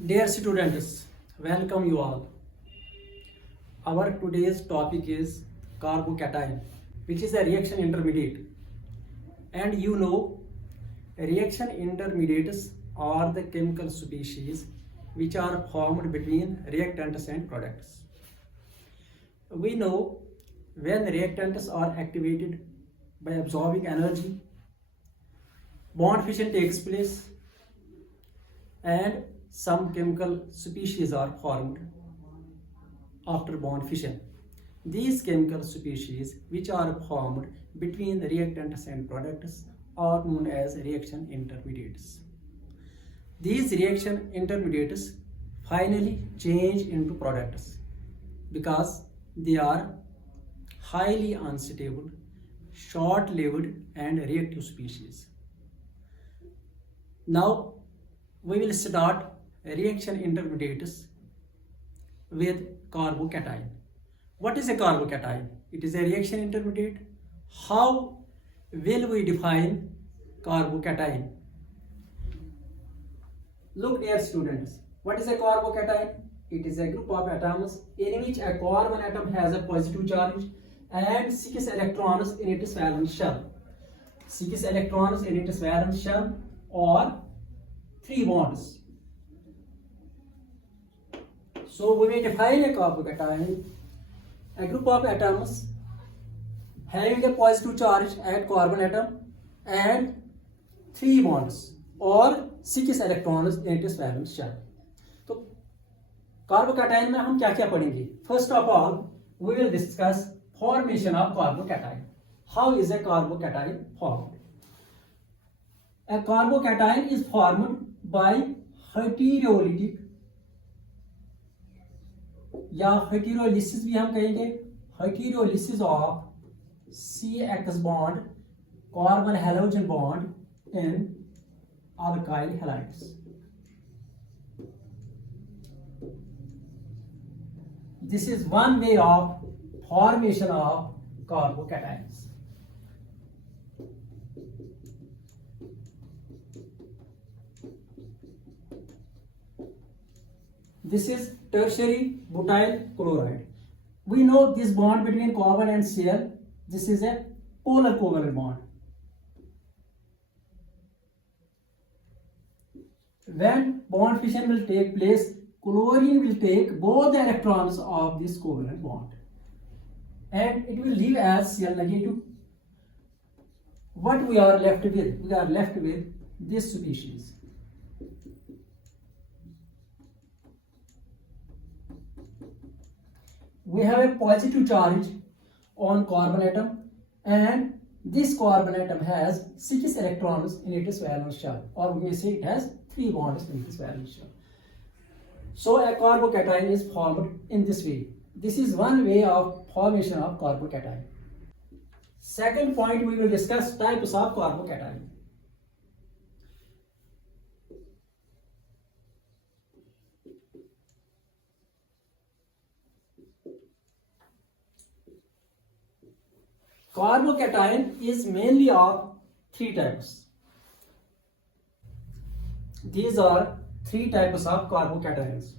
Dear students, welcome you all. Our today's topic is carbocation, which is a reaction intermediate. And you know, reaction intermediates are the chemical species which are formed between reactants and products. We know when reactants are activated by absorbing energy, bond fission takes place and some chemical species are formed after bond fission. These chemical species which are formed between the reactants and products are known as reaction intermediates. These reaction intermediates finally change into products because they are highly unstable, short-lived and reactive species. Now we will start reaction intermediates with carbocation. What is a carbocation? It is a reaction intermediate. How will we define carbocation? Look dear students, what is a carbocation? It is a group of atoms in which a carbon atom has a positive charge and 6 electrons in its valence shell. 6 electrons in its valence shell or 3 bonds. So we may define a carbocation, a group of atoms having a positive charge at carbon atom and 3 bonds or 6 electrons in its valence shell. तो carbocation में हम क्या क्या पढ़ेंगे? First of all, we will discuss formation of carbocation. How is a carbocation formed? A carbocation is formed by heterolytic या heterolysis भी हम कहेंगे, heterolysis of CX bond carbon halogen bond in alkyl halides. This is one way of formation of carbocations. This is tertiary butyl chloride. We know this bond between carbon and Cl. This is a polar covalent bond. When bond fission will take place, chlorine will take both the electrons of this covalent bond and it will leave as Cl negative. What we are left with? We are left with this species. We have a positive charge on carbon atom and this carbon atom has 6 electrons in its valence shell, or we may say it has 3 bonds in its valence shell. So a carbocation is formed in this way. This is one way of formation of carbocation. Second point, we will discuss types of carbocation. Carbocation is mainly of 3 types. These are 3 types of carbocations.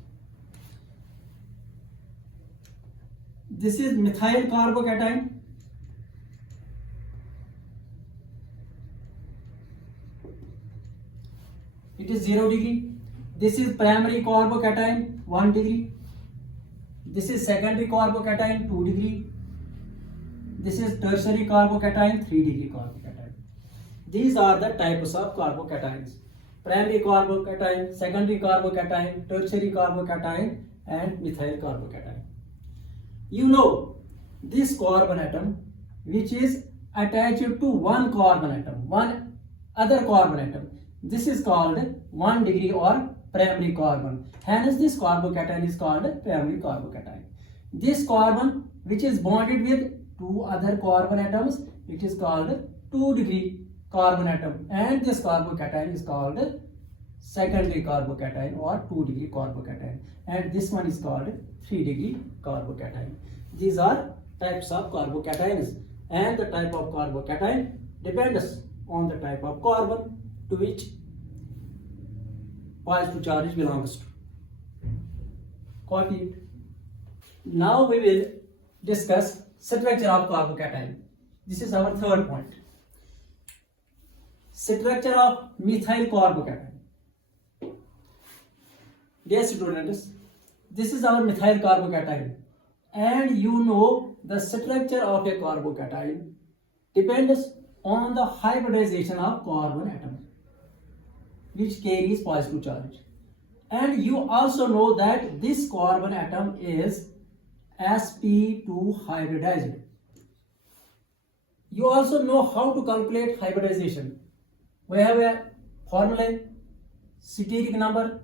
This is methyl carbocation. It is 0 degree. This is primary carbocation 1 degree. This is secondary carbocation 2 degree. This is tertiary carbocation 3 degree carbocation. These are the types of carbocations: primary carbocation, secondary carbocation, tertiary carbocation and methyl carbocation. You know this carbon atom which is attached to one carbon atom, one other carbon atom. This is called 1 degree or primary carbon. Hence this carbocation is called primary carbocation. This carbon which is bonded with 2 other carbon atoms, it is called 2 degree carbon atom, and this carbocation is called secondary carbocation or 2 degree carbocation, and this one is called 3 degree carbocation. These are types of carbocations, and the type of carbocation depends on the type of carbon to which positive charge belongs to. copy it. Now we will discuss structure of carbocation. This is our third point. Structure of methyl carbocation. Dear students, this is our methyl carbocation, and you know the structure of a carbocation depends on the hybridization of carbon atom, which carries positive charge. And you also know that this carbon atom is sp2 hybridized. You also know how to calculate hybridization. We have a formula, steric number,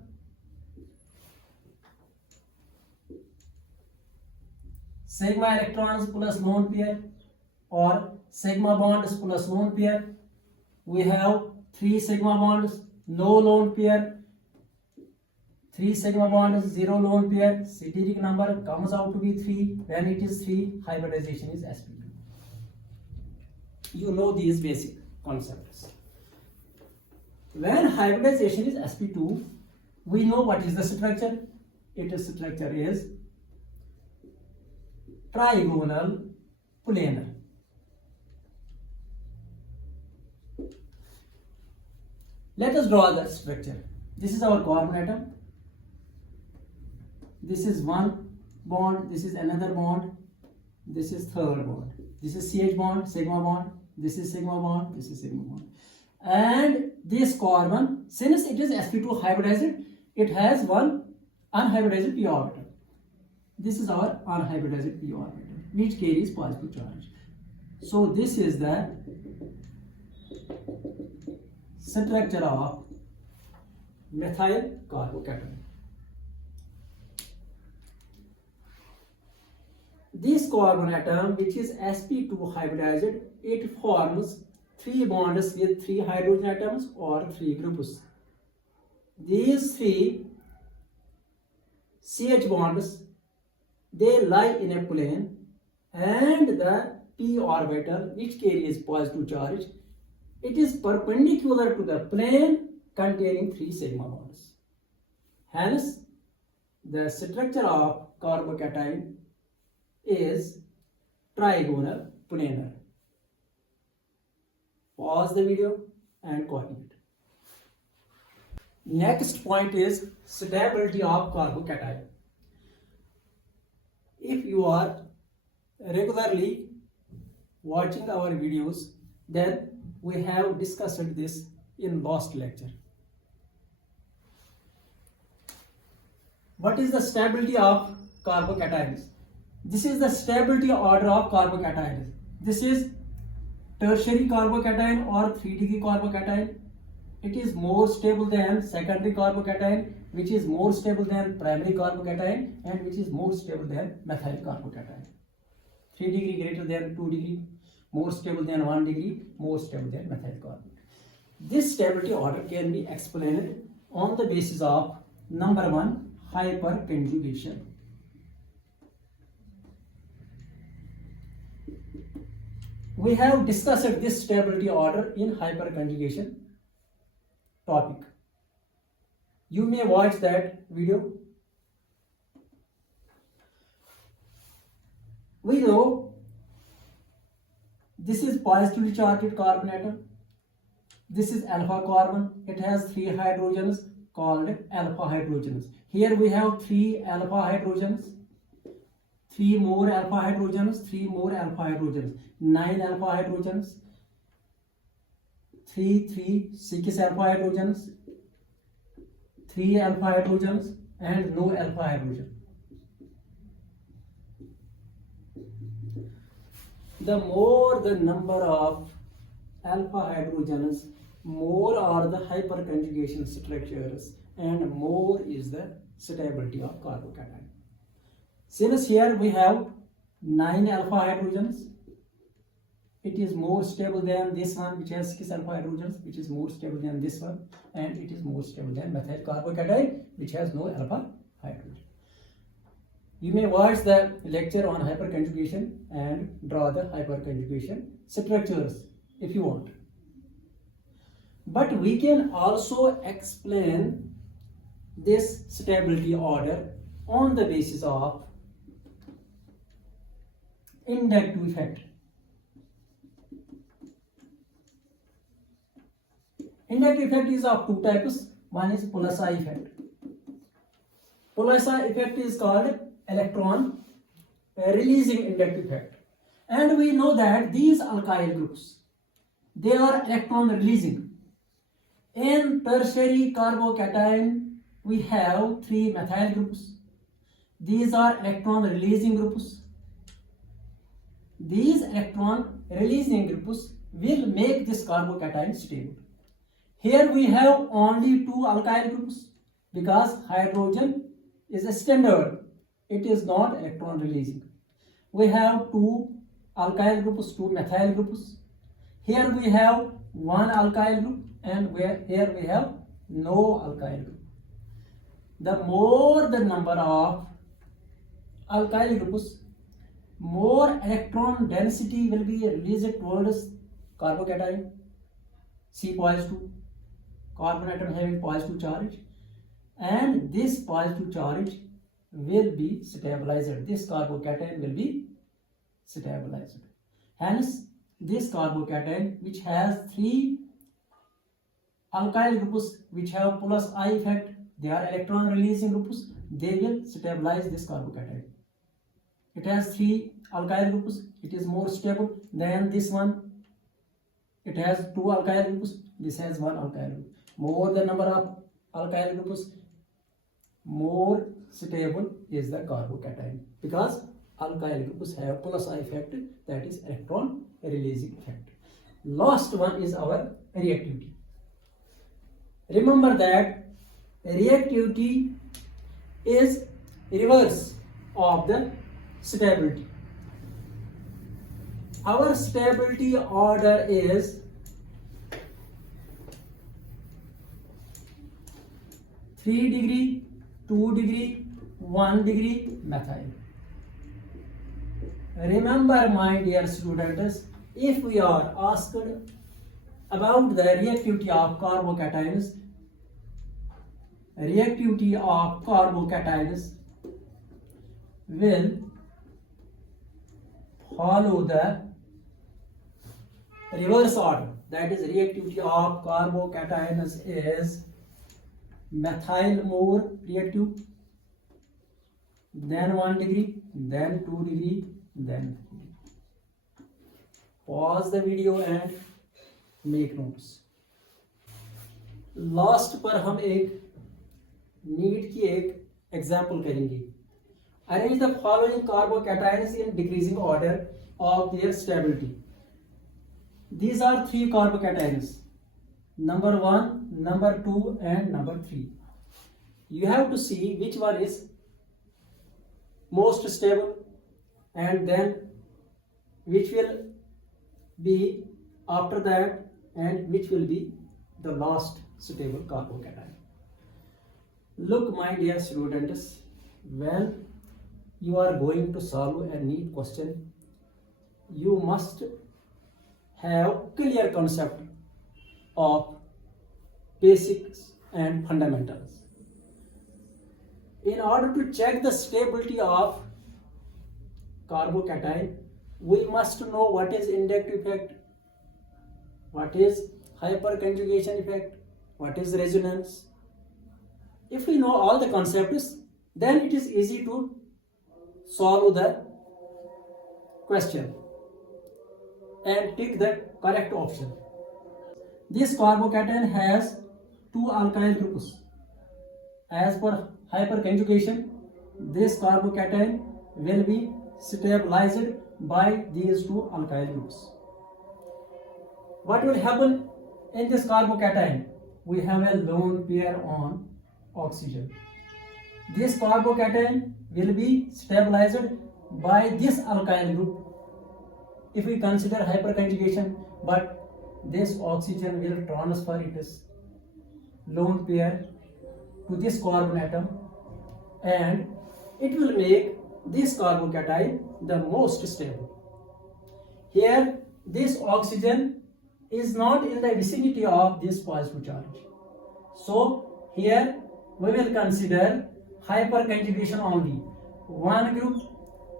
sigma electrons plus lone pair, or sigma bonds plus lone pair. We have 3 sigma bonds, no lone pair, 3 sigma bonds, 0 lone pair. Steric number comes out to be 3. When it is 3, hybridization is sp2. You know these basic concepts. When hybridization is sp2, we know what is the structure. Its structure is trigonal planar. Let us draw the structure. This is our carbon atom. This is one bond, this is another bond, this is third bond. This is CH bond, sigma bond, this is sigma bond, this is sigma bond. And this carbon, since it is sp2 hybridized, it has one unhybridized p orbital. This is our unhybridized p orbital, which carries positive charge. So this is the structure of methyl carbocation. This carbon atom, which is sp2 hybridized, it forms 3 bonds with 3 hydrogen atoms or 3 groups. These 3 CH bonds, they lie in a plane, and the p orbital, which carries positive charge, it is perpendicular to the plane containing 3 sigma bonds. Hence, the structure of carbocation is trigonal planar. Pause the video and copy it. Next point is stability of carbocation. If you are regularly watching our videos, then we have discussed this in last lecture. What is the stability of carbocations? This is the stability order of carbocations. This is tertiary carbocation or 3-degree carbocation. It is more stable than secondary carbocation, which is more stable than primary carbocation, and which is more stable than methyl carbocation. 3 degree greater than 2 degree, more stable than 1 degree, more stable than methyl carbocation. This stability order can be explained on the basis of number 1, hyperconjugation. We have discussed this stability order in hyperconjugation topic. You may watch that video. We know this is positively charged carbon atom. This is alpha carbon. It has 3 hydrogens called alpha hydrogens. Here we have 3 alpha hydrogens, 3 more alpha hydrogens, 3 more alpha hydrogens, 9 alpha hydrogens, 6 alpha hydrogens, 3 alpha hydrogens, and no alpha hydrogen. The more the number of alpha hydrogens, more are the hyperconjugation structures, and more is the stability of carbocation. Since here we have 9 alpha hydrogens, it is more stable than this one, which has 6 alpha hydrogens, which is more stable than this one, and it is more stable than methyl carbocation, which has no alpha hydrogen. You may watch the lecture on hyperconjugation and draw the hyperconjugation structures if you want. But we can also explain this stability order on the basis of inductive effect. Inductive effect is of two types. One is Pulsar effect. Pulsar effect is called electron releasing inductive effect. And we know that these alkyl groups, they are electron releasing. In tertiary carbocation, we have three methyl groups. These are electron releasing groups. These electron releasing groups will make this carbocation stable. Here we have only two alkyl groups because hydrogen is a standard. It is not electron releasing. We have two alkyl groups, two methyl groups. Here we have one alkyl group and here we have no alkyl group. The more the number of alkyl groups, more electron density will be released towards carbocation, C +2, carbon atom having positive charge, and this positive charge will be stabilized. This carbocation will be stabilized. Hence, this carbocation which has three alkyl groups which have +I effect, they are electron releasing groups, they will stabilize this carbocation. It has three alkyl groups, it is more stable than this one. It has two alkyl groups, this has one alkyl group. More the number of alkyl groups, more stable is the carbocation, because alkyl groups have +I effect, that is electron releasing effect. Last one is our reactivity. Remember that reactivity is reverse of the stability. Our stability order is 3 degree, 2 degree, 1 degree methyl. Remember, my dear students, if we are asked about the reactivity of carbocations, will follow the reverse order. That is, reactivity of carbocations is methyl more reactive, then 1 degree, then 2 degree, then 3 degree. Pause the video and make notes. Last पर हम एक NEET की एक example करेंगे. Arrange the following carbocations in decreasing order of their stability. These are three carbocations, number 1, number 2 and number 3. You have to see which one is most stable and then which will be after that and which will be the last stable carbocation. Look, my dear students, when you are going to solve a NEET question, you must have clear concept of basics and fundamentals. In order to check the stability of carbocation, we must know what is inductive effect, what is hyperconjugation effect, what is resonance. If we know all the concepts, then it is easy to solve the question and pick the correct option. This carbocation has two alkyl groups. As per hyperconjugation, this carbocation will be stabilized by these two alkyl groups. What will happen in this carbocation? We have a lone pair on oxygen. This carbocation will be stabilized by this alkyl group if we consider hyperconjugation, but this oxygen will transfer its lone pair to this carbon atom and it will make this carbocation the most stable. Here, this oxygen is not in the vicinity of this positive charge. So, here we will consider hyperconjugation only. One group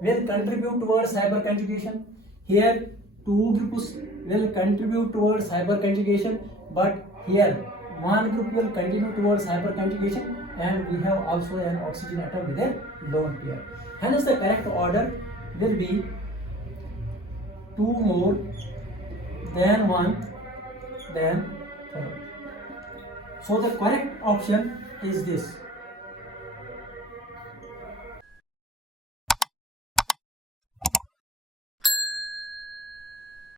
will contribute towards hyperconjugation. Here, two groups will contribute towards hyperconjugation, but here one group will continue towards hyperconjugation, and we have also an oxygen atom with a lone pair. Hence, the correct order will be 2 more than 1 than 3rd. So the correct option is this.